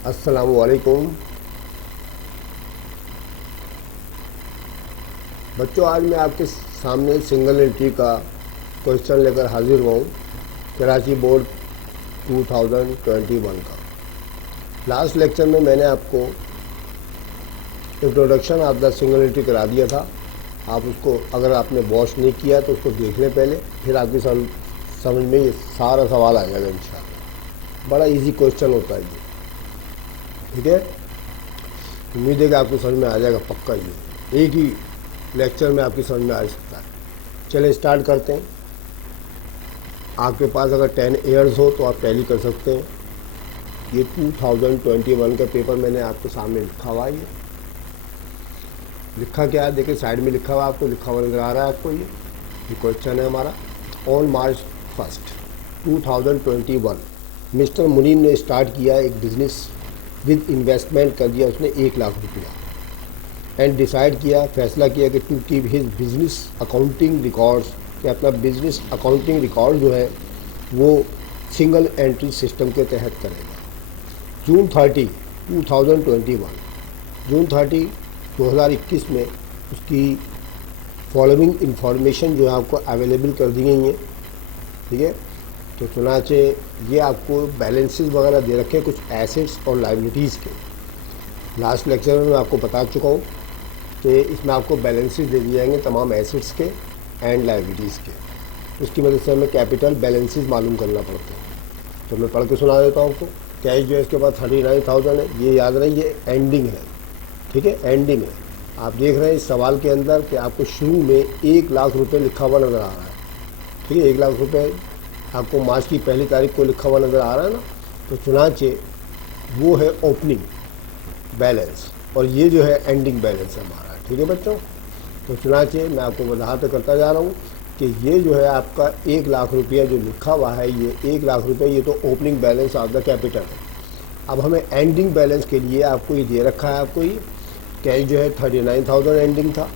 अस्सलामुअलैकुम बच्चों, आज मैं आपके सामने सिंगल एंट्री का क्वेश्चन लेकर हाजिर हुआ हूँ। कराची बोर्ड 2021 का। लास्ट लेक्चर में मैंने आपको introduction of the single entry करा दिया था। आप उसको अगर आपने वॉच नहीं किया तो उसको देख लें पहले, फिर आपकी समझ में ये सारा सवाल आ जाएगा इंशाअल्लाह। बड़ा इजी क्वेश्चन होता है ये, ठीक है। उम्मीद है कि आपको समझ में आ जाएगा पक्का। ये एक ही लेक्चर में आपकी समझ में आ सकता है। चलिए स्टार्ट करते हैं। आपके पास अगर 10 ईयर्स हो तो आप टैली कर सकते हैं। ये 2021 का पेपर मैंने आपके सामने लिखा हुआ है। ये लिखा क्या है, देखिए साइड में लिखा हुआ, आपको लिखा हुआ नजर आ रहा है आपको। ये क्वेश्चन है हमारा। ऑन March 1, 2021 मिस्टर मुनीम ने स्टार्ट किया एक बिज़नेस विद इन्वेस्टमेंट कर दिया उसने 1 लाख रुपया। एंड डिसाइड किया, फैसला किया कि to keep his business accounting records, कि अपना बिजनेस अकाउंटिंग रिकॉर्ड जो है वो सिंगल एंट्री सिस्टम के तहत करेगा। जून 30, 2021 में उसकी फॉलोइंग इंफॉर्मेशन जो है आपको अवेलेबल कर दी गई है, ठीक है। तो चुनाचे ये आपको बैलेंसेस वगैरह दे रखे हैं कुछ एसेट्स और लाइबिलिटीज़ के। लास्ट लेक्चर में मैं आपको बता चुका हूँ कि इसमें आपको बैलेंसेस दे दिए जाएंगे तमाम एसेट्स के एंड लाइबिलिटीज़ के। उसकी मदद से हमें कैपिटल बैलेंसेस मालूम करना पड़ता है। तो मैं पढ़ के सुना देता हूँ आपको। कैश जो है इसके पास 39,000 है। ये याद रहे ये एंडिंग है, ठीक है, एंडिंग है। आप देख रहे हैं इस सवाल के अंदर कि आपको शुरू में 1 लाख रुपये लिखा हुआ नज़र आ रहा है, ठीक है। 1 लाख रुपये आपको मार्च की 1 तारीख को लिखा हुआ नज़र आ रहा है ना। तो चुनाचे वो है ओपनिंग बैलेंस और ये जो है एंडिंग बैलेंस है हमारा, ठीक है बच्चों। तो चुनाचे मैं आपको वजाहत करता जा रहा हूँ कि ये जो है आपका 1 लाख रुपया जो लिखा हुआ है, ये 1 लाख रुपये ये तो opening balance of the capital है। अब हमें एंडिंग बैलेंस के लिए आपको ये दे रखा है। आपको ये कैश जो है 39,000 एंडिंग था,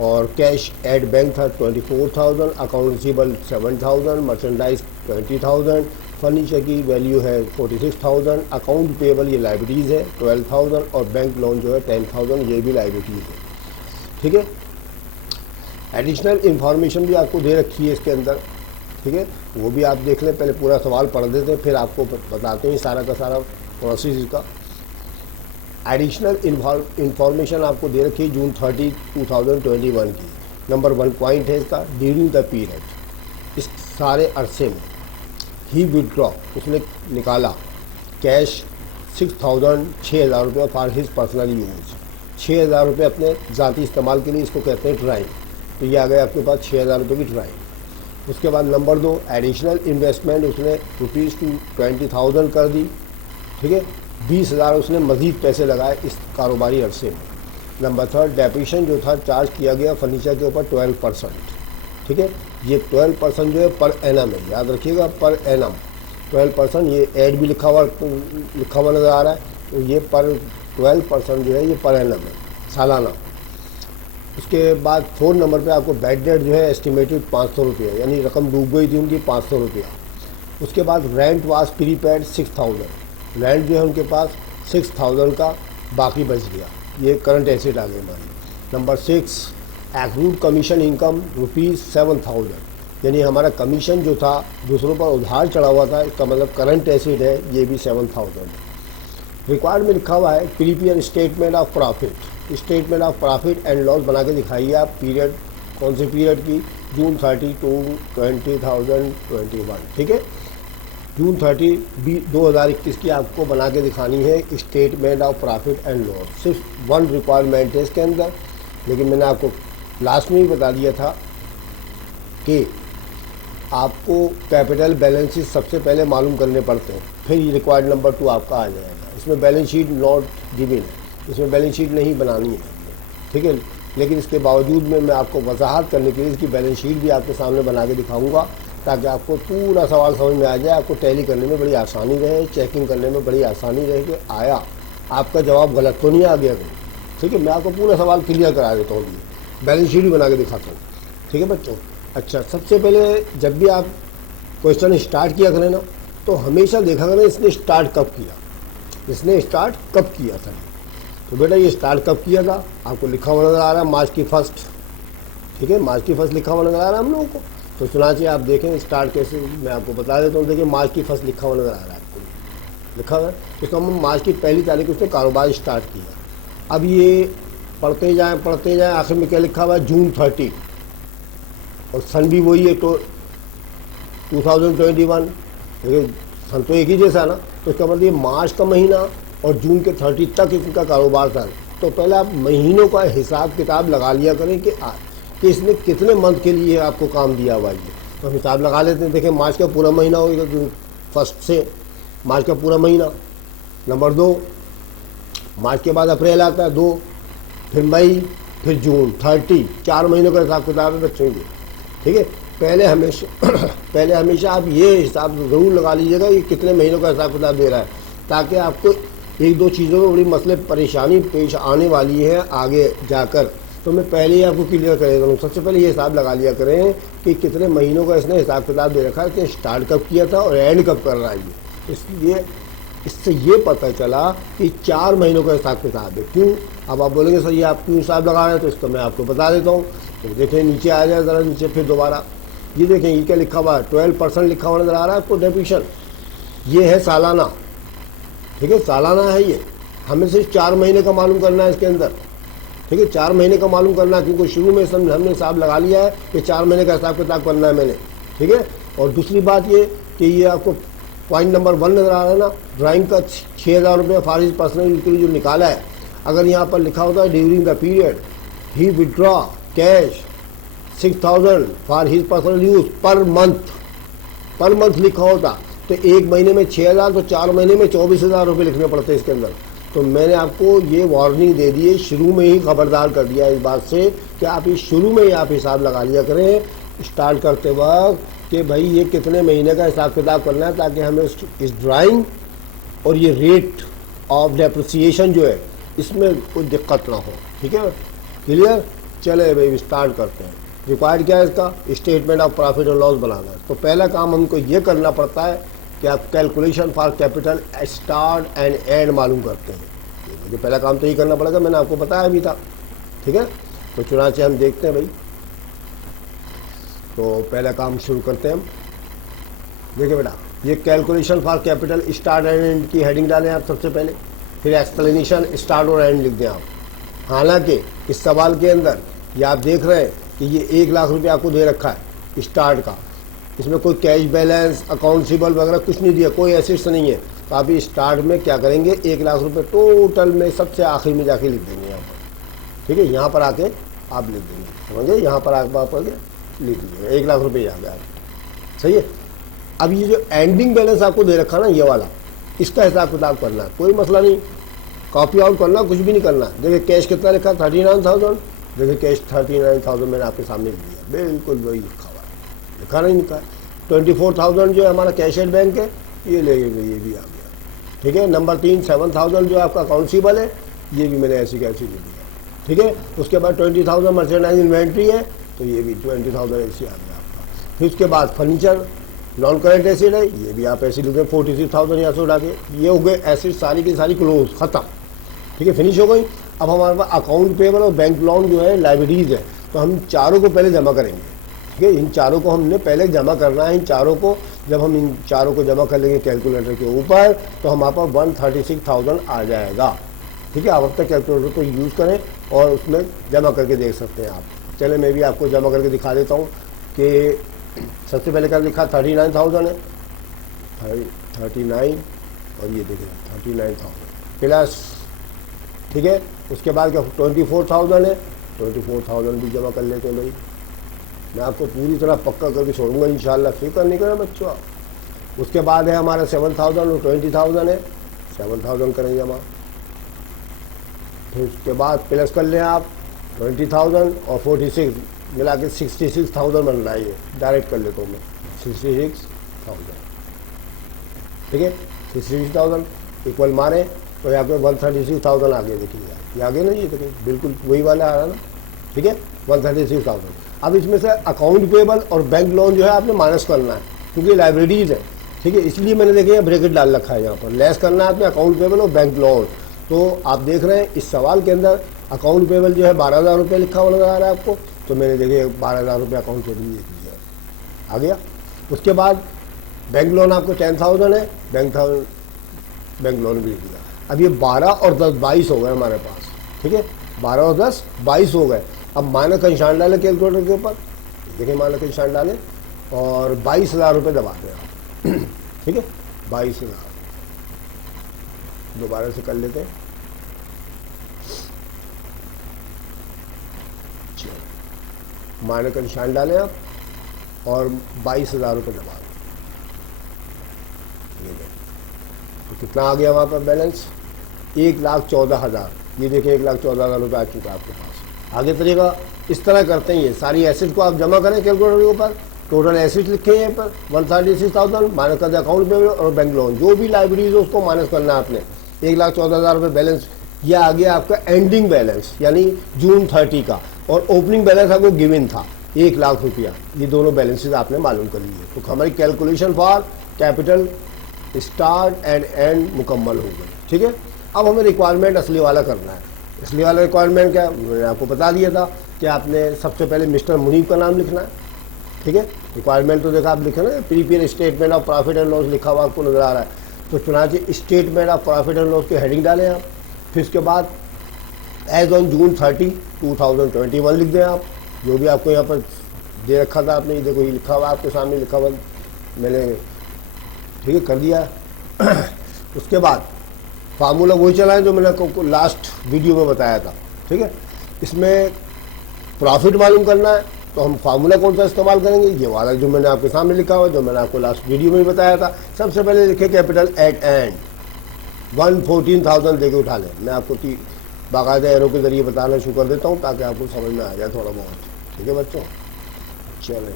और कैश एट बैंक था 24,000, अकाउंट रिसीबल 7,000, मर्चेंडाइज 20,000, फर्नीचर की वैल्यू है 46,000, अकाउंट पेबल ये लाइबिलिटीज़ है 12,000, और बैंक लोन जो है 10,000 ये भी लाइबिलिटीज़ है, ठीक है। एडिशनल इंफॉर्मेशन भी आपको दे रखी है इसके अंदर, ठीक है। वो भी आप देख लें, पहले पूरा सवाल पढ़ देते हैं फिर आपको बताते हैं सारा का सारा प्रोसेस इसका। एडिशनल इंफॉर्मेशन आपको दे रखी है जून 30, 2021 की। नंबर 1 पॉइंट है इसका, ड्यूरिंग द पीरियड, इस सारे अरसे में ही विड्रॉ उसने निकाला कैश 6,000 रुपये फॉर हिज पर्सनल यूज़। 6,000 रुपये अपने ज़ाती इस्तेमाल के लिए, इसको कहते हैं ड्राइंग। तो ये आ गया आपके पास 6,000 रुपये की ड्राइंग। उसके बाद नंबर 2 एडिशनल इन्वेस्टमेंट उसने ₹20,000 कर दी, ठीक है। 20,000 उसने मज़ीद पैसे लगाए इस कारोबारी अरसे में। नंबर 3 डेप्रिशन जो था चार्ज किया गया फर्नीचर के ऊपर 12%, ठीक है। ये 12% जो है पर एनम है, याद रखिएगा, पर एनम 12%। ये एड भी लिखा हुआ नज़र आ रहा है। तो ये पर 12% जो है ये पर एनम है, सालाना। उसके बाद 4 नंबर पे आपको बैड डेट जो है एस्टिमेटेड 500 रुपये, यानी रकम डूब गई थी उनकी 500 रुपया। उसके बाद रेंट वाज प्रीपेड 6,000, रेंट जो है उनके पास 6,000 का बाकी बच गया, ये करंट एसेट आ गई हमारी। नंबर 6 एक्रूड कमीशन इनकम ₹7,000, यानी हमारा कमीशन जो था दूसरों पर उधार चढ़ा हुआ था, इसका मतलब करंट एसेट है, ये भी 7,000। रिकॉर्ड में लिखा हुआ है prepare statement of profit, statement of profit and loss बना के दिखाइए आप। पीरियड कौन से पीरियड की, जून 30 to 2021, ठीक है। जून 30, 2021 की आपको बना के दिखानी है statement of profit and loss. सिर्फ 1 रिक्वायरमेंट है इसके अंदर, लेकिन मैंने आपको लास्ट में ही बता दिया था कि आपको कैपिटल बैलेंसेस सबसे पहले मालूम करने पड़ते हैं, फिर रिक्वायर्ड नंबर 2 आपका आ जाएगा। इसमें बैलेंस शीट नॉट गिवन है, इसमें बैलेंस शीट नहीं बनानी है, ठीक है। लेकिन इसके बावजूद में मैं आपको वजाहत करने के लिए इसकी बैलेंस शीट भी आपके सामने बना के दिखाऊंगा, ताकि आपको पूरा सवाल समझ में आ जाए, आपको टैली करने में बड़ी आसानी रहे, चेकिंग करने में बड़ी आसानी रहे कि आया आपका जवाब गलत तो नहीं आ गया कोई, ठीक है। मैं आपको पूरा सवाल क्लियर करा देता हूँ, बैलेंस शीट भी बना के दिखाता हूँ, ठीक है बच्चों। अच्छा, सबसे पहले जब भी आप क्वेश्चन स्टार्ट किया करें ना, तो हमेशा देखा करें इसने स्टार्ट कब किया। इसने स्टार्ट कब किया था। तो बेटा ये स्टार्ट कब किया था आपको लिखा हुआ नज़र आ रहा है, मार्च की फर्स्ट। ठीक है, मार्च की फर्स्ट लिखा हुआ नज़र आ रहा है हम लोगों को। तो चुनाचे आप देखें स्टार्ट कैसे, मैं आपको बता देता हूँ। देखिए मार्च की फर्स्ट लिखा हुआ नज़र आ रहा है आपको, लिखा हुआ है। इसका मतलब मार्च की पहली तारीख उसने कारोबार स्टार्ट किया। अब ये पढ़ते जाएँ, आखिर में क्या लिखा हुआ है, जून 30, और सन भी वही है तो 2021। देखिए सन तो एक ही जैसा ना, तो इसका मतलब ये मार्च का महीना और जून के 30 तक इनका कारोबार था। तो पहले आप महीनों का हिसाब किताब लगा लिया करें कि इसने कितने मंथ के लिए आपको काम दिया हुआ है। तो हिसाब लगा लेते हैं। देखें मार्च का पूरा महीना होगा, जून फर्स्ट से मार्च का पूरा महीना। नंबर 2, मार्च के बाद अप्रैल आता है 2, फिर मई, फिर जून 30, 4 महीनों का हिसाब किताब है बच्चों के। ठीक है, पहले हमेशा आप ये हिसाब ज़रूर लगा लीजिएगा कि कितने महीनों का हिसाब किताब दे रहा है, ताकि आपको एक दो चीज़ों में बड़ी मसले परेशानी पेश आने वाली है आगे जाकर। तो मैं पहले ही आपको क्लियर कर देता हूँ। सबसे पहले ये हिसाब लगा लिया करें कि कितने महीनों का इसने हिसाब किताब दे रखा है, कि स्टार्ट कब किया था और एंड कब कर रहा है ये। इसलिए इससे ये पता चला कि 4 महीनों का हिसाब किताब है। क्यों? अब आप बोलेंगे सर ये आप क्यों हिसाब लगा रहे हैं, तो इसका मैं आपको बता देता हूँ। तो देखें नीचे आ जाए ज़रा, नीचे फिर दोबारा ये देखें, ये क्या लिखा हुआ है, 12% लिखा हुआ नज़र आ रहा है आपको डेप्रिसिएशन। ये है सालाना। ठीक है, सालाना है ये। हमें सिर्फ 4 महीने का मालूम करना है इसके अंदर। ठीक है, 4 महीने का मालूम करना है, क्योंकि शुरू में हमने हिसाब लगा लिया है कि 4 महीने का हिसाब किताब करना है मैंने। ठीक है, और दूसरी बात ये कि ये आपको पॉइंट नंबर 1 नज़र आ रहा है ना, ड्राइंग का 6000 रुपये फॉर हिज पर्सनल के लिए जो निकाला है। अगर यहाँ पर लिखा होता है during the period he withdraw cash 6000 for his personal use per month लिखा होता, तो एक महीने में 6000, तो 4 महीने में 24,000 रुपये लिखने पड़ते हैं इसके अंदर। तो मैंने आपको ये वार्निंग दे दी है, शुरू में ही खबरदार कर दिया इस बात से कि आप इस शुरू में ही आप हिसाब लगा लिया करें स्टार्ट करते वक्त कि भाई ये कितने महीने का हिसाब किताब करना है, ताकि हमें इस ड्राइंग और ये रेट ऑफ डेप्रिसिएशन जो है इसमें कोई दिक्कत ना हो। ठीक है, क्लियर? चले भाई स्टार्ट करते हैं। रिक्वायर्ड क्या है इसका, स्टेटमेंट ऑफ प्रॉफिट और लॉस बनाना है। तो पहला काम हमको ये करना पड़ता है कि आप calculation for capital start and and मालूम करते हैं। मुझे पहला काम तो ये करना पड़ेगा, मैंने आपको बताया भी था। ठीक है, तो चुनाचे हम देखते हैं भाई। तो पहला काम शुरू करते हैं हम। देखिए बेटा, ये calculation for capital start and and की हेडिंग डालें आप सबसे पहले, फिर एक्सप्लेनेशन स्टार्ट और एंड लिख दें आप। हालांकि इस सवाल के अंदर ये आप देख रहे हैं कि ये 1 लाख रुपये आपको दे रखा है स्टार्ट का, इसमें कोई कैश बैलेंस अकाउंटेबल वगैरह कुछ नहीं दिया, कोई एसेट्स नहीं है। तो आप स्टार्ट में क्या करेंगे, 1 लाख रुपये टोटल में सबसे आखिर में जाके लिख देंगे यहाँ पर। ठीक है, यहाँ पर आके आप लिख देंगे, समझे, यहाँ पर आके लिख लीजिए 1 लाख रुपये आ गया। सही है। अब ये जो एंडिंग बैलेंस आपको दे रखा ना, ये वाला, इसका हिसाब किताब करना है, कोई मसला नहीं, कॉपी आउट करना, कुछ भी नहीं करना। देखिए कैश कितना लिखा, 39,000। देखिए कैश 39,000 मैंने आपके सामने लिख दिया, बिल्कुल वही लिखा हुआ है, लिखा नहीं लिखा है। 24,000 जो है हमारा कैश एट बैंक है, ये ले गए, ये भी आ गया। ठीक है, नंबर 3 7,000 जो आपका अकाउंटेबल है, ये भी मैंने ऐसी कैसी ले दिया। ठीक है, उसके बाद 20,000 मर्चेंडाइज इन्वेंट्री है, तो ये भी 20,000 ऐसे आ गया आपका। फिर उसके बाद फर्नीचर नॉन करेंट एसिड है, ये भी आप ऐसे लिखें 46,000 यहाँ से उठा के। ये हो गए एसिड सारी की सारी क्लोज, ख़त्म। ठीक है, फिनिश हो गई। अब हमारे पास अकाउंट पेबल और बैंक लोन जो है लाइबिलिटीज़ है, तो हम चारों को पहले जमा करेंगे। ठीक है, इन चारों को हमने पहले जमा करना है। इन चारों को जब हम इन चारों को जमा कर लेंगे कैलकुलेटर के ऊपर, तो हमारे पास 136,000 आ जाएगा। ठीक है, आप अब तक कैलकुलेटर को यूज़ करें और उसमें जमा करके देख सकते हैं आप। चले मैं भी आपको जमा करके दिखा देता हूँ कि सबसे पहले क्या लिखा, 39,000 है, 39, और ये देखिए 39,000 प्लस। ठीक है, उसके बाद क्या 24,000 है, 24,000 भी जमा कर लेते हैं भाई। मैं आपको पूरी तरह पक्का करके छोड़ूंगा इंशाल्लाह, फिक्र नहीं करना बच्चों। उसके बाद है हमारा 7,000 और 20,000 है, 7,000 करें जमा। फिर उसके बाद प्लस कर लें आप 20,000 और 46 मिला के 66,000 बन रहा है। ये डायरेक्ट कर लेता हूँ मैं 66,000। ठीक है, 66,000 इक्वल मारे तो यहाँ पे 136,000 आगे देखिए, ये आगे ना, ये देखिए बिल्कुल वही वाला आ रहा ना। ठीक है, 136,000। अब इसमें से अकाउंट पेबल और बैंक लोन जो है आपने माइनस करना है, क्योंकि लाइब्रेरीज है। ठीक है, इसलिए मैंने देखे यहाँ ब्रैकेट डाल रखा है। यहाँ पर लेस करना है आपने अकाउंट पेबल और बैंक लोन। तो आप देख रहे हैं इस सवाल के अंदर अकाउंट पेबल जो है 12,000 रुपये लिखा हुआ नजर आ रहा है आपको, तो मैंने देखे 12,000 रुपये अकाउंट पेबल लिख दिया, आ गया। उसके बाद बैंक लोन आपको 10,000 है, बैंक लोन भी लिख दिया। अब ये 12 और 10 22 हो गए हमारे पास, ठीक है, 12 और 10 22 हो गए। अब मानक का निशान डालें कैलकुलेटर के ऊपर, देखिए मानक का निशान डालें और 22,000 रुपये दबा दें आप, ठीक है, 22,000 दोबारा से कर लेते हैं। मानक का निशान डालें आप और 22,000 रुपये दबा दें। तो कितना आ गया वहाँ पर बैलेंस? 1,14,000। ये देखिए 1,14,000 रुपये आ चुका है आपके पास। आगे तरीका इस तरह करते हैं, ये सारी एसेट को आप जमा करें कैलकुलेटर के ऊपर। टोटल एसेट लिखे हैं यहाँ पर 136,000, माइनस कर दिया अकाउंट पे और बैंक लोन, जो भी लाइब्रेरीज है उसको माइनस करना है आपने। 1,14,000 रुपये बैलेंस यह आ गया आपका एंडिंग बैलेंस, यानी जून 30 का, और ओपनिंग बैलेंस आपको गिवन था 1,00,000 रुपया। ये दोनों बैलेंसेज आपने मालूम कर लिए। तो हमारी calculation for capital start and and मुकम्मल हो गई, ठीक है। अब हमें रिक्वायरमेंट असली वाला करना है। असली वाला रिक्वायरमेंट क्या, मैंने आपको बता दिया था कि आपने सबसे पहले मिस्टर मुनीब का नाम लिखना है, ठीक है। रिक्वायरमेंट तो देखा आप लिखे ना, prepaid statement of profit and loss लिखा हुआ आपको नजर आ रहा है। तो चुनाचे statement of profit and loss की हेडिंग डालें आप। फिर उसके बाद एज ऑन जून 30, 2021 लिख दें आप, जो भी आपको यहाँ पर दे रखा था आपने। देखो ये लिखा हुआ आपके सामने, लिखा हुआ मैंने, ठीक है, कर दिया। उसके बाद फार्मूला वही चलाएं जो मैंने आपको लास्ट वीडियो में बताया था, ठीक है। इसमें प्रॉफिट मालूम करना है तो हम फार्मूला कौन सा इस्तेमाल करेंगे, ये वाला जो मैंने आपके सामने लिखा हुआ, जो मैंने आपको लास्ट वीडियो में भी बताया था। सबसे पहले लिखे कैपिटल एट एंड 114,000 देके उठा लें। मैं आपको बाकायदा एरो के जरिए बताना शुरू कर देता हूँ ताकि आपको समझ में आ जाए थोड़ा बहुत, ठीक है बच्चों। चले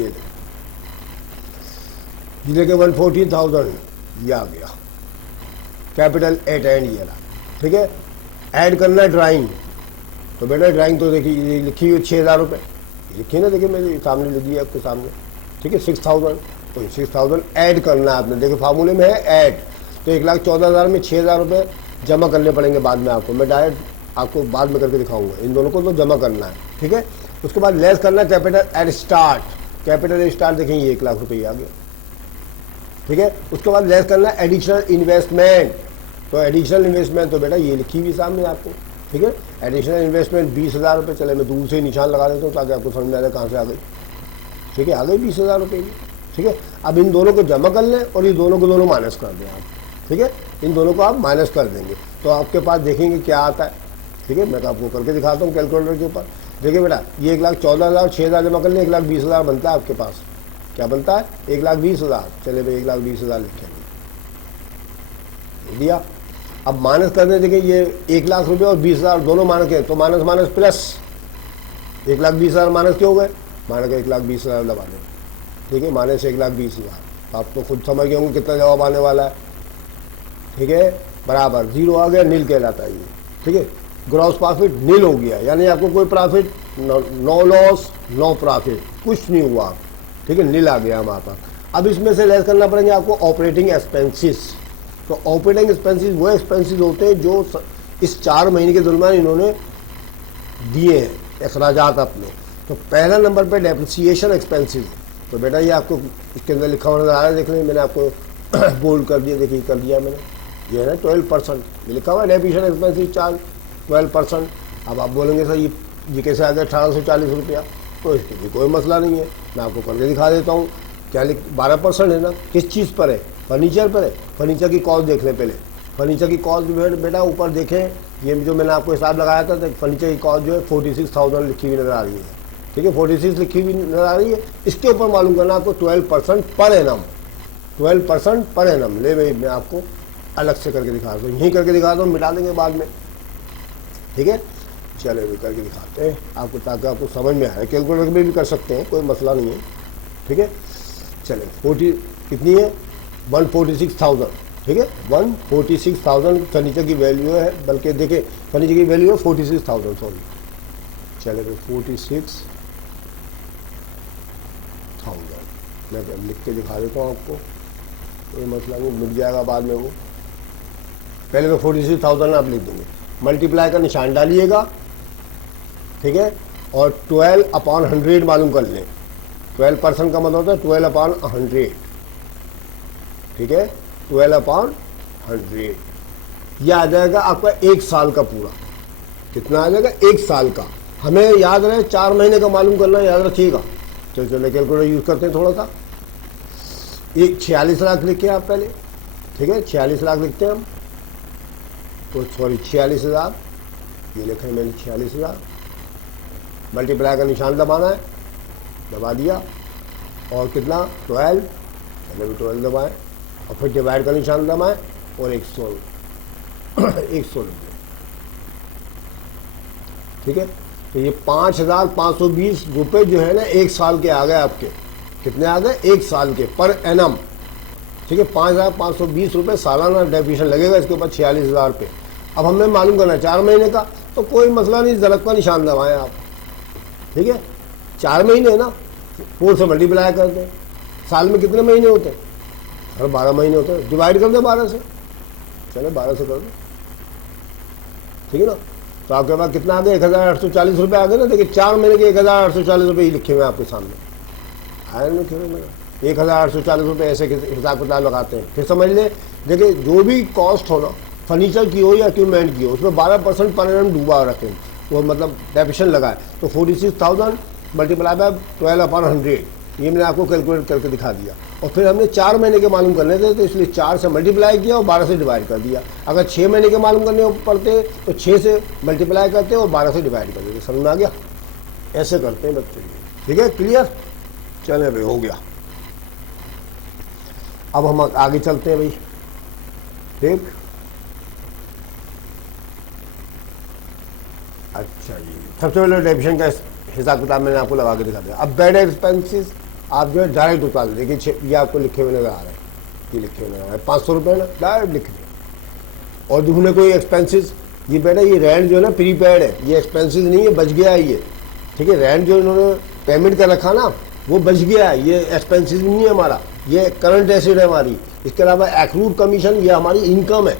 ये देखिए 114,000 ये आ गया कैपिटल एट एंड, ये रहा, ठीक है। ऐड करना है ड्राइंग, तो बेटा ड्राइंग तो देखिए लिखी हुई 6,000 रुपये लिखी ना, देखिए मेरे सामने लिख दिया आपके सामने, ठीक है। 6,000, तो 6,000 ऐड करना है आपने। देखिए फार्मूले में है ऐड, तो 1,14,000 में 6,000 रुपये जमा करने पड़ेंगे बाद में आपको। मैं डायरेक्ट आपको बाद में करके दिखाऊंगा, इन दोनों को तो जमा करना है, ठीक है। उसके बाद लेस करना है capital eight start. Capital eight start देखें ये 1,00,000 रुपये आ गया, ठीक है। उसके बाद लेस करना है एडिशनल इन्वेस्टमेंट। तो एडिशनल इन्वेस्टमेंट तो बेटा ये लिखी हुई सामने आपको, ठीक है। एडिशनल इन्वेस्टमेंट 20,000 रुपये। चले मैं दूर से निशान लगा देता हूँ ताकि आपको समझ में आ जाए कहाँ से आ गई, ठीक है। आ गई 20,000 रुपये की, ठीक है। अब इन दोनों को जमा कर लें और ये दोनों को दोनों माइनस कर दें आप, ठीक है। इन दोनों को आप माइनस कर देंगे तो आपके पास देखेंगे क्या आता है, ठीक है। मैं तो आपको करके दिखाता हूँ कैलकुलेटर के ऊपर। देखिए बेटा ये 1,14,000 6,000 जमा कर लें 1,20,000 बनता है आपके पास। क्या बनता है? 1,20,000। चले भाई 1,20,000 लिखेंगे, दिया। अब माइनस करने देखिए ये 1,00,000 रुपये और 20,000 दोनों मानक है, तो माइनस माइनस प्लस 1,20,000 माइनस क्यों हो गए, मानक 1,20,000 दबा दें, ठीक है। माइनस 1,20,000 आप तो खुद समझ गए होंगे कितना जवाब आने वाला है, ठीक है। बराबर 0 आ गया, नील कहलाता है ये, ठीक है। ग्रॉस प्रॉफिट नील हो गया, यानी आपको कोई profit, no loss no profit, कुछ नहीं हुआ, ठीक है। नील आ गया हमारे पास। अब इसमें से लेस करना पड़ेंगे आपको ऑपरेटिंग एक्सपेंसेस। तो ऑपरेटिंग एक्सपेंसेस वो एक्सपेंसेस होते हैं जो इस 4 महीने के दरमियान इन्होंने दिए हैं अखराजात अपने। तो पहला नंबर पे डेप्रिसिएशन एक्सपेंसेस। तो बेटा ये आपको इसके अंदर लिखा हुआ नजर आ रहा है, देख लें मैंने आपको बोल्ड कर दिया, देखिए कर दिया मैंने, ये है ना 12% लिखा हुआ है डेप्रिसिएशन एक्सपेंसेस चार्ज 12%। अब आप बोलेंगे सर ये कैसे आ गया 1,840 रुपया, तो इसके लिए कोई मसला नहीं है, मैं आपको करके दिखा देता हूँ। क्या 12% है ना, किस चीज़ पर है, फर्नीचर पर है। फर्नीचर की कॉस्ट देख लें पहले, फर्नीचर की कॉस्ट बेटा ऊपर देखें, ये जो मैंने आपको हिसाब लगाया था तो फर्नीचर की कॉस्ट जो है 46,000 लिखी हुई नजर आ रही है, ठीक है। 46 लिखी हुई नजर आ रही है। इसके ऊपर मालूम करना आपको 12% पर एनम, 12% पर एनम। ले भाई मैं आपको अलग से करके दिखा दूँ, यहीं करके दिखा दूँ, मिटा देंगे बाद में, ठीक है। चले भी करके दिखाते हैं आपको ताकि आपको समझ में आए। कैलकुलेटर में भी कर सकते हैं, कोई मसला नहीं है, ठीक है। चले 40 कितनी है 146,000, ठीक है। 146,000 फर्नीचर की वैल्यू है, बल्कि देखें फर्नीचर की वैल्यू है 46,000, सॉरी। चले भाई 46,000 मैं लिख के दिखा देता हूँ आपको, ये मसला नहीं, मिल जाएगा बाद में वो। पहले तो 46,000 आप लिख देंगे, मल्टीप्लाई का निशान डालिएगा, ठीक है, और 12/100 मालूम कर लें। 12% का मतलब होता है 12/100, ठीक है, 12/100। यह आ जाएगा आपका 1 साल का पूरा। कितना आ जाएगा? 1 साल का। हमें याद रहे 4 महीने का मालूम करना, याद रखिएगा। तो चलिए कैलकुलेटर यूज़ करते हैं थोड़ा सा। ये 46 लाख लिखे आप पहले, ठीक है, 46 लाख लिखते हैं हम, तो सॉरी 46,000, ये लिखा है मैंने 46,000। मल्टीप्लाई का निशान दबाना है, दबा दिया, और कितना 12, पहले भी 12 दबाएँ, और फिर डिवाइड का निशान दबाएँ और 100 रुपये, ठीक है। तो ये 5,520 रुपये जो है ना 1 साल के आ गए आपके। कितने आ गए? 1 साल के पर एनम, ठीक है। 5,520 रुपये सालाना डेफिनेशन लगेगा इसके ऊपर 46,000 रुपये। अब हमें मालूम करना है 4 महीने का, तो कोई मसला नहीं, ज़रब का निशान दबाएं आप, ठीक है। 4 महीने है ना, 4 से मल्टीप्लाई कर दें। साल में कितने महीने होते हैं? हर 12 महीने होते हैं, डिवाइड कर दें 12 से, चले 12 से कर दो, ठीक है ना। तो आपके पास कितना आ गया? 1,840 रुपये आ गए ना। देखिए 4 महीने के 1,840 रुपये ही लिखे हुए आपके सामने आए ना, लिखे हुए 1,840 रुपये ऐसे हिसाब किताब लगाते हैं। फिर समझ लें, देखिए जो भी कॉस्ट हो ना, फर्नीचर की हो या इक्विपमेंट की हो, उसमें 12% पर एनम डूबा रखें, वो मतलब डेफिनेशन लगाए। तो 46,000 मल्टीप्लाई बाय 12/100, ये मैंने आपको कैलकुलेट करके दिखा दिया। और फिर हमने 4 महीने के मालूम करने थे, तो इसलिए 4 से मल्टीप्लाई किया और 12 से डिवाइड कर दिया। अगर 6 महीने के मालूम करने पड़ते तो 6 से मल्टीप्लाई करते और 12 से डिवाइड कर देते। समझ में आ गया? ऐसे करते हैं बच्चे, ठीक है, क्लियर। चले भाई, हो गया। अब हम आगे चलते हैं भाई, ठीक। अच्छा जी, सबसे पहले डेफिनेशन का हिसाब किताब मैंने आपको लगा के दिखा दिया। अब बेड एक्सपेंसेस आप जो है डायरेक्ट उतार दें। देखिए ये आपको लिखे हुए नजर आ रहे हैं, ये लिखे हुए नजर आ रहे हैं 500 रुपये ना, डायरेक्ट लिख दें। और दूसरे कोई एक्सपेंसेस, ये बेटा ये रेंट जो है ना प्रीपेड है, ये एक्सपेंसेस नहीं है, बच गया है ये, ठीक है। रेंट जो इन्होंने पेमेंट कर रखा ना, वो बच गया है, ये एक्सपेंसेस नहीं है हमारा, ये करंट एसेट है हमारी। इसके अलावा एक्रूड कमीशन, ये हमारी इनकम है।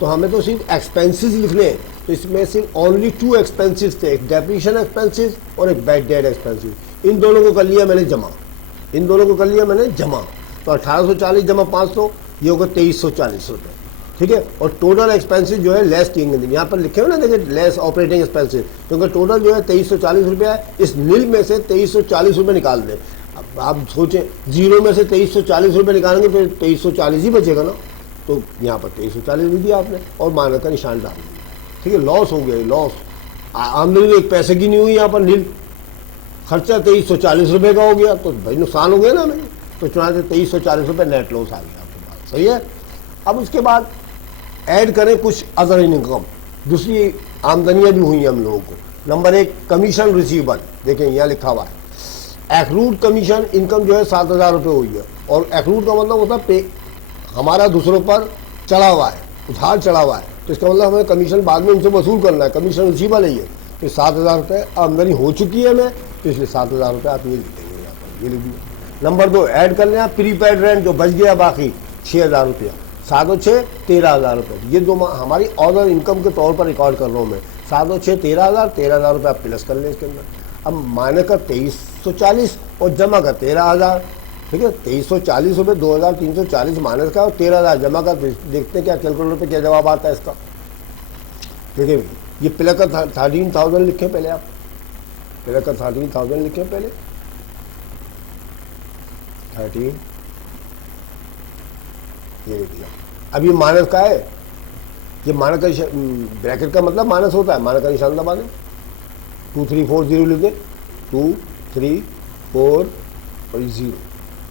तो हमें तो सिर्फ एक्सपेंसेस लिखने हैं। तो इसमें सिर्फ ओनली 2 एक्सपेंसेस थे, एक डेप्रीशिएशन एक्सपेंसेस और एक बैड डेट एक्सपेंसेस। इन दोनों को कर लिया मैंने जमा, इन दोनों को कर लिया मैंने जमा। तो 1840 जमा 500, ये होगा 2340 रुपये, ठीक है। और टोटल एक्सपेंसेस जो है लेस किएंगे, यहाँ पर लिखे हुए ना, देखिए लेस ऑपरेटिंग एक्सपेंसेस, क्योंकि टोटल जो है 2340 रुपये है। इस नील में से 2340 रुपये निकाल दें। अब आप सोचें, जीरो में से 2340 रुपये निकालेंगे तो 2340 ही बचेगा ना। तो यहाँ पर 2340 भी दिया आपने और माइनस का निशान डाल दिया, ठीक है। लॉस हो गया, लॉस। आमदनी 1 पैसे की नहीं हुई, यहाँ पर नील। खर्चा 2340 रुपये का हो गया, तो भाई नुकसान हो गया ना हमें। तो चुनाव 2340 रुपये नेट लॉस आ गया आपके पास, सही है। अब उसके बाद ऐड करें कुछ अदर इनकम, दूसरी आमदनियाँ भी हुई हम लोगों को। नंबर 1 कमीशन रिसीवेबल, देखें यहाँ लिखा हुआ है एक्रूड कमीशन इनकम जो है 7,000 रुपये हुई है। और एक्रूड का मतलब होता है पे, हमारा दूसरों पर चढ़ा हुआ है, उधार चढ़ा हुआ है, तो इसका मतलब हमें कमीशन बाद में उनसे वसूल करना है, कमीशन रिसीवेबल है ये। तो 7,000 रुपये आमदनी हो चुकी है मैं, तो इसलिए 7,000 रुपये आप ये लिख देंगे यहाँ पर, ये लिख दिया। नंबर 2 ऐड कर लें आप प्रीपेड रेंट, जो बच गया बाकी 6,000 रुपया, 7 और 6 13,000 रुपये। ये 2 हमारी अदर इनकम के तौर पर रिकॉर्ड कर रहा हूँ मैं। 7 और 6 13,000, 13,000 रुपये आप प्लस कर लें इसके अंदर। अब माइनस का 2340 और जमा का 13,000, ठीक है। 2340 रुपये, 2,340 माइनस का और 13,000 जमा का। देखते हैं क्या कैलकुलेटर पे क्या जवाब आता है इसका। देखिए ये प्लस का 13,000 लिखें पहले आप, प्लस का 13,000 लिखें पहले, 13, ये लिख दिया। अब ये माइनस का है, ये माइनस का ब्रैकेट का मतलब माइनस होता है, माइनस का निशान दबा दें, 2340 लिख दें, 2 3 4 और 0,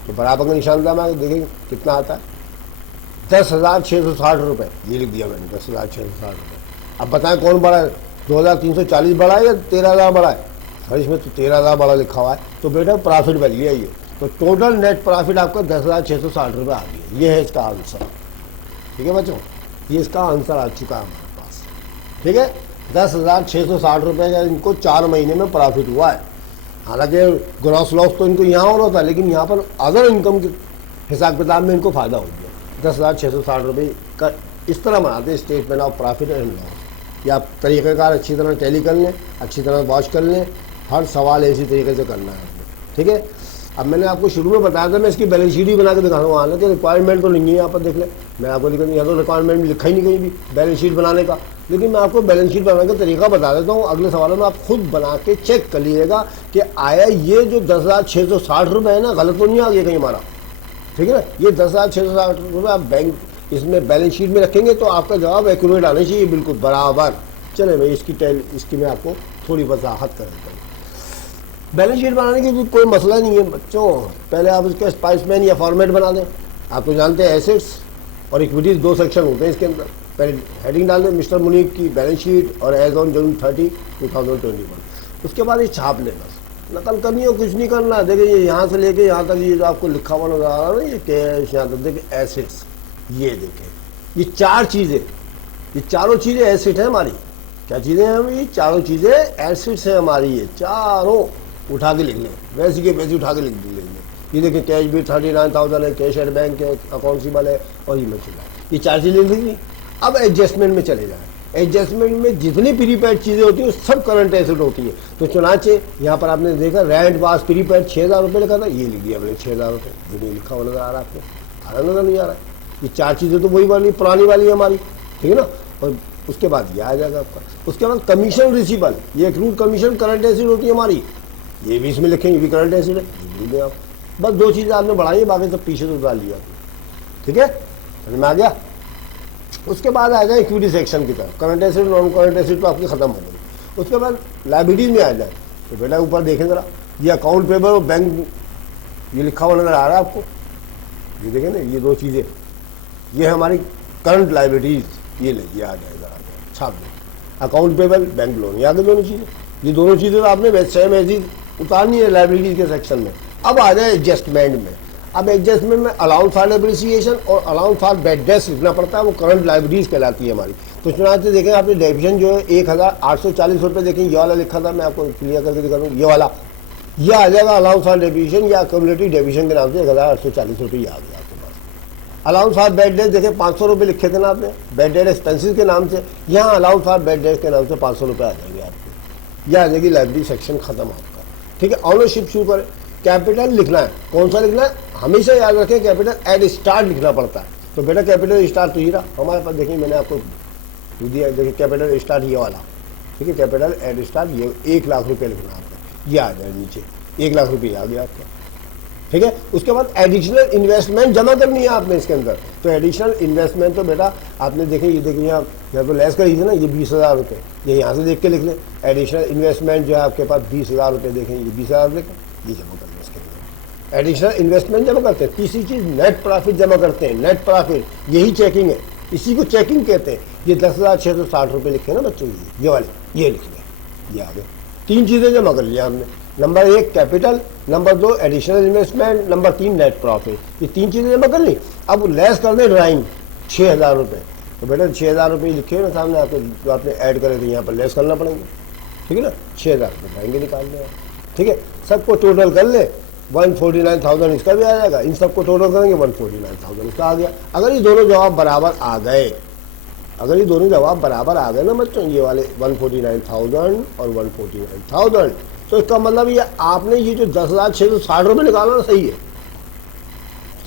तो बराबर का निशान दबा देखें कितना आता है, 10,660 रुपये, ये लिख दिया मैंने 10,660 रुपये। अब बताएं कौन बड़ा है, 2,340 बड़ा है या 13,000 बड़ा है? सर इसमें तो 13,000 बड़ा लिखा हुआ है, तो बेटा प्रॉफिट वैल्यू है ये। तो टोटल नेट प्रॉफिट आपका 10,660 रुपये आ गया, ये है इसका आंसर, ठीक है बच्चों, ये इसका आंसर आ चुका है हमारे पास, ठीक है। 10,660 रुपये का इनको 4 महीने में प्रॉफिट हुआ है। हालांकि ग्रॉस लॉस तो इनको यहाँ हो रहा था, लेकिन यहाँ पर अदर इनकम के हिसाब किताब में इनको फ़ायदा हो गया। 10,660 रुपये का इस तरह बनाते हैं statement of profit and loss. या आप तरीक़ेकार अच्छी तरह टैली कर लें, अच्छी तरह वॉच कर लें, हर सवाल इसी तरीके से करना है आपको, ठीक है। अब मैंने आपको शुरू में बताया था मैं इसकी बैलेंस शीट ही बना के दिखा रहा हूँ। हालांकि रिक्वायरमेंट तो नहीं है, यहाँ पर देख लें, मैं आपको लिखा यहाँ तो रिक्वायरमेंट लिखा ही नहीं कहीं भी बैलेंस शीट बनाने का, लेकिन मैं आपको बैलेंस शीट बनाने का तरीका बता देता हूँ। अगले सवालों में आप खुद बना के चेक कर लीजिएगा कि आया ये जो 10,660 रुपये है ना, गलत तो नहीं आ गया कहीं हमारा, ठीक है ना। ये 10,660 रुपये आप बैंक इसमें बैलेंस शीट में रखेंगे तो आपका जवाब एक्यूरेट आना चाहिए, बिल्कुल बराबर। चले मैं इसकी मैं आपको थोड़ी वजाहत कर देता हूँ। बैलेंस शीट बनाने की कोई मसला नहीं है बच्चों। पहले आप इसका स्पाइसमैन या फॉर्मेट बना दें। आप तो जानते हैं एसेट्स और इक्विटीज़ 2 सेक्शन होते हैं इसके अंदर। पहले हेडिंग डाल दें मिस्टर मुनीब की बैलेंस शीट और एज ऑन जून 30, 2021। उसके बाद ये छाप लें, बस नकल करनी हो, कुछ नहीं करना। देखिए ये यहाँ से लेके यहाँ तक ये जो आपको लिखा हुआ नजर आ रहा है ना, ये कैश, यहाँ तक देखिए एसेट्स, ये देखें ये 4 चीज़ें, ये चारों चीज़ें एसेट है हमारी। क्या चीज़ें हैं हम? ये चारों चीज़ें एसेट्स हैं हमारी, ये चारों उठा के लिख लें, वैसी के वैसी उठा के लिख लेंगे। ये देखिए कैश भी 39,000 है, कैश एट बैंक है, अकाउंटेबल है और ये मचुला, ये 4 चीज़ें लिख ली। अब एडजस्टमेंट में चले जाएँ। एडजस्टमेंट में जितनी प्रीपेड चीज़ें होती हैं सब करंट एसेट होती है। तो चुनाचे यहाँ पर आपने देखा रेंट वास प्रीपेड 6,000 रुपये लिखा था, ये लिख दिया मैंने 6,000 रुपये, जो नहीं लिखा हुआ नजर आ रहा है आपको, आ रहा नजर नहीं आ रहा है। ये 4 चीज़ें तो वही वाली पुरानी वाली है हमारी, ठीक है ना। और उसके बाद ये आ जाएगा आपका। उसके बाद कमीशन रिसीबल, ये एक्रूड कमीशन करंट एसेट होती है हमारी, ये भी इसमें लिखेंगे, ये भी करंट एसेट है, ये भूल दें आप। बस 2 चीज़ें आपने बढ़ाई, बाकी सब पीछे तो डाल लिया, ठीक है, समझ में आ गया। उसके बाद आ जाए इक्विटी सेक्शन की तरफ। Current asset non current asset तो आपकी खत्म हो गई। उसके बाद लाइबिलिटीज में आ जाए तो बेटा ऊपर देखें ज़रा, ये अकाउंट पेबल और बैंक, ये लिखा हुआ नजर आ रहा है आपको, ये देखें ना, ये 2 चीज़ें, ये है हमारी करंट लाइबिलिटीज, ये ले आ जाए ज़रा छाप दें। अकाउंट पेबल, बैंक लोन, ये आगे दोनों चीज़ें, ये दोनों चीज़ें तो आपने सेम ऐसी उतारनी है लाइबिलिटीज के सेक्शन में। अब आ जाए एडजस्टमेंट में। अब एडजस्टमेंट में अलाउंस फॉर डेप्रिसिएशन और अलाउंस फॉर बैड डेट्स लिखना पड़ता है, वो करंट लाइबिलिटीज कहलाती है हमारी। तो चुनाव से देखें आपने डेबिशन जो है 1,840 रुपये, देखें ये वाला लिखा था, मैं आपको क्लियर करके दिखा दूँ, ये वाला, ये आ जाएगा अलाउंस फॉर डेबिशन या कम्युनिटी डेबिशन के नाम से 1,840 रुपये, ये आ गया आपके पास। अलाउंस फॉर बैड डेट देखें 500 रुपये लिखे थे ना आपने बैड डेट एक्सपेंसिस के नाम से, यहाँ अलाउंस फॉर बैड डेट के नाम से 500 रुपये आ जाएंगे आपको। यह आ जाएगी लाइबिलिटी सेक्शन खत्म आपका, ठीक है। ऑनरशिप शुरू करें। कैपिटल लिखना है, कौन सा लिखना है, हमेशा याद रखें कैपिटल एट स्टार्ट लिखना पड़ता है। तो बेटा कैपिटल स्टार्ट तो ही रहा हमारे पास, देखिए मैंने आपको दिया, देखिए कैपिटल स्टार्ट ये वाला, ठीक है। कैपिटल एट स्टार्ट ये 1 लाख रुपये लिखना है आपको, ये आ जाए नीचे 1 लाख रुपये आ गया आपका, ठीक है। उसके बाद एडिशनल इन्वेस्टमेंट जमा करनी है आपने इसके अंदर। तो एडिशनल इन्वेस्टमेंट तो बेटा आपने देखें, ये देखिए यहाँ पर लेस करी थी ना, ये 20,000 रुपये, ये यहाँ से देख के लिख लें। एडिशनल इन्वेस्टमेंट जो है आपके पास 20,000 रुपये, देखें ये 20,000 लिखें, ये जमा कर लें इसके अंदर। एडिशनल इन्वेस्टमेंट जमा करते हैं। तीसरी चीज़ नेट प्रॉफिट जमा करते हैं। नेट प्रॉफिट यही चेकिंग है, इसी को चेकिंग कहते हैं। ये 10,660 रुपये लिखे ना बच्चों, ये वाले, ये लिख लें, ये आ गए। 3 चीज़ें जमा कर लिया हमने, number 1 capital, number 2 additional investment, number 3 net profit, ये 3 चीज़ें जमा कर ली। अब लेस कर दें ड्राइंग 6,000 रुपये, तो बेटा 6,000 रुपये लिखे ना सामने आपको, जो आपने ऐड करे थे यहाँ पर लेस करना पड़ेंगे, ठीक है ना। 6,000 रुपये ड्राइंग निकाल लें, ठीक है। सबको टोटल कर ले, 149,000 इसका भी आ जाएगा। इन सबको टोटल करेंगे 149,000 इसका आ गया। अगर ये दोनों जवाब बराबर आ गए, अगर ये दोनों जवाब बराबर आ गए ना बच्चों, ये वाले 149,000 और 149,000, तो इसका मतलब ये आपने ये जो 10,660 रुपये निकाला ना, सही है,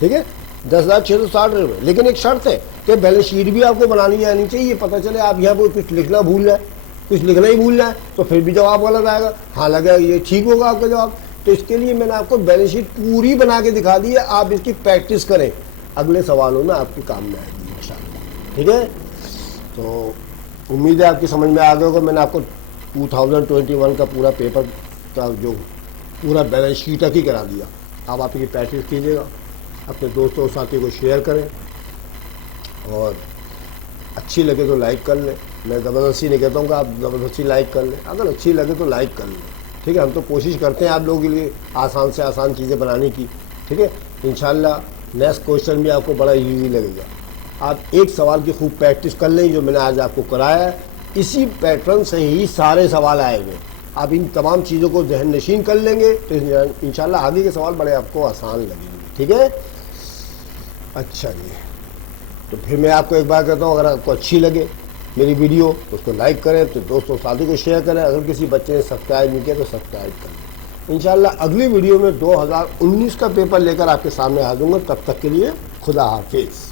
ठीक है, 10,660 रुपये। लेकिन एक शर्त है कि बैलेंस शीट भी आपको बनानी आनी चाहिए। पता चले आप यहाँ पर कुछ लिखना भूल जाए, कुछ लिखना ही भूल जाए, तो फिर भी जवाब गलत आएगा। हाँ लगा ये ठीक होगा आपका जवाब। तो इसके लिए मैंने आपको बैलेंस शीट पूरी बना के दिखा दी है, आप इसकी प्रैक्टिस करें, अगले सवालों में आपके काम में आएगी इंशाल्लाह, ठीक है। तो उम्मीद है आपकी समझ में आ गया होगा। मैंने आपको 2021 का पूरा पेपर का जो पूरा बैलेंस शीट ही करा दिया। अब आप इसकी प्रैक्टिस कीजिएगा, अपने दोस्तों और साथियों को शेयर करें, और अच्छी लगे तो लाइक कर लें। मैं ज़बरदस्ती नहीं कहता हूँ कि आप ज़बरदस्ती लाइक कर लें, अगर अच्छी लगे तो लाइक कर लें, ठीक है। हम तो कोशिश करते हैं आप लोगों के लिए आसान से आसान चीज़ें बनाने की, ठीक है। इंशाल्लाह नेक्स्ट क्वेश्चन भी आपको बड़ा ईजी लगेगा। आप एक सवाल की खूब प्रैक्टिस कर लें, जो मैंने आज आपको कराया है, इसी पैटर्न से ही सारे सवाल आए हुए। आप इन तमाम चीज़ों को जहन नशीन कर लेंगे तो इंशाल्लाह आगे के सवाल बड़े आपको आसान लगेंगे। ठीक है, अच्छा जी, तो फिर मैं आपको एक बार कहता हूँ, अगर आपको अच्छी लगे मेरी वीडियो तो उसको लाइक करें, तो दोस्तों साथी को शेयर करें, अगर किसी बच्चे ने सब्सक्राइब नहीं किया तो सब्सक्राइब करें। इंशाल्लाह अगली वीडियो में 2019 का पेपर लेकर आपके सामने आ जाऊँगा। तब तक के लिए खुदा हाफिज़।